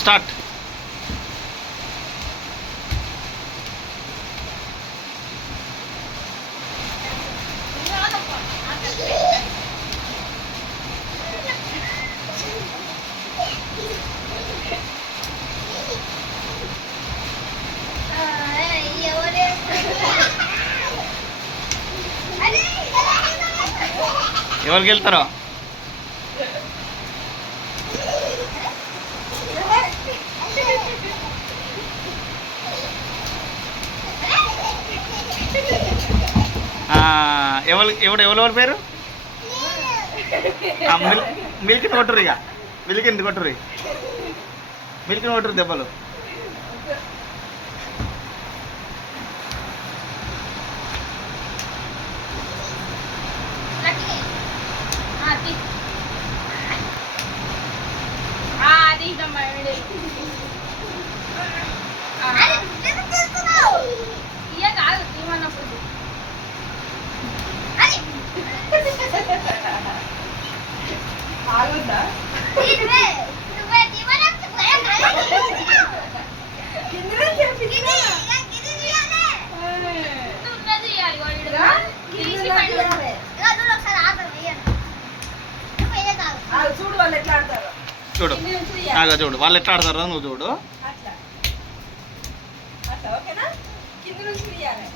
Start. ఎవరికి వెళ్తారో ఎవరెవరి పేరు మిల్క్ కొట్టరు. ఇక మిల్క్ ఎందుకు కొట్టరు? మిల్క్ కొట్టరు దెబ్బలు. చూడు చూడు వాళ్ళు ఎట్లా ఆడతారో నువ్వు చూడు. ఓకేనా? కింద నుంచి తీయాలి.